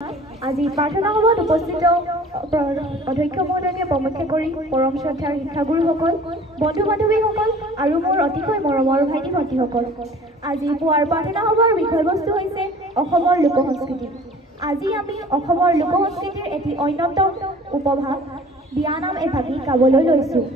আজি প্ৰাৰ্থনা সভাত উপস্থিত অধ্যক্ষ মহোদয়কে প্ৰমুখ্য কৰি পৰম শ্ৰদ্ধাৰ শিক্ষাগুৰুসকল, বন্ধু বান্ধৱীসকল আৰু মোৰ অতিশয় মৰমৰ ভাইটি ভণ্টিসকল, আজি পুৱাৰ প্ৰাৰ্থনা সভাৰ বিষয়বস্তু হৈছে অসমৰ লোকসংস্কৃতি। আজি আমি অসমৰ লোকসংস্কৃতিৰ এটি অন্যতম উপভাগ বিয়ানাম এভাগি গাবলৈ লৈছোঁ।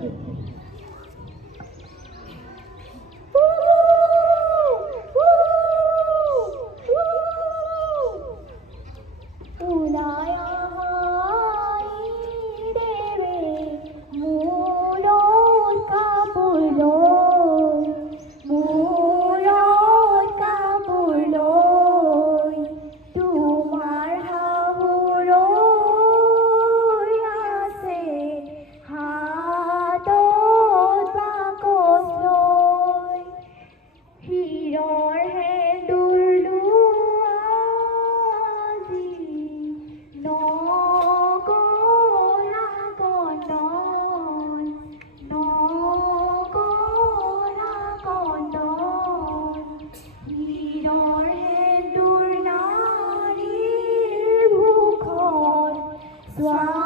Wow.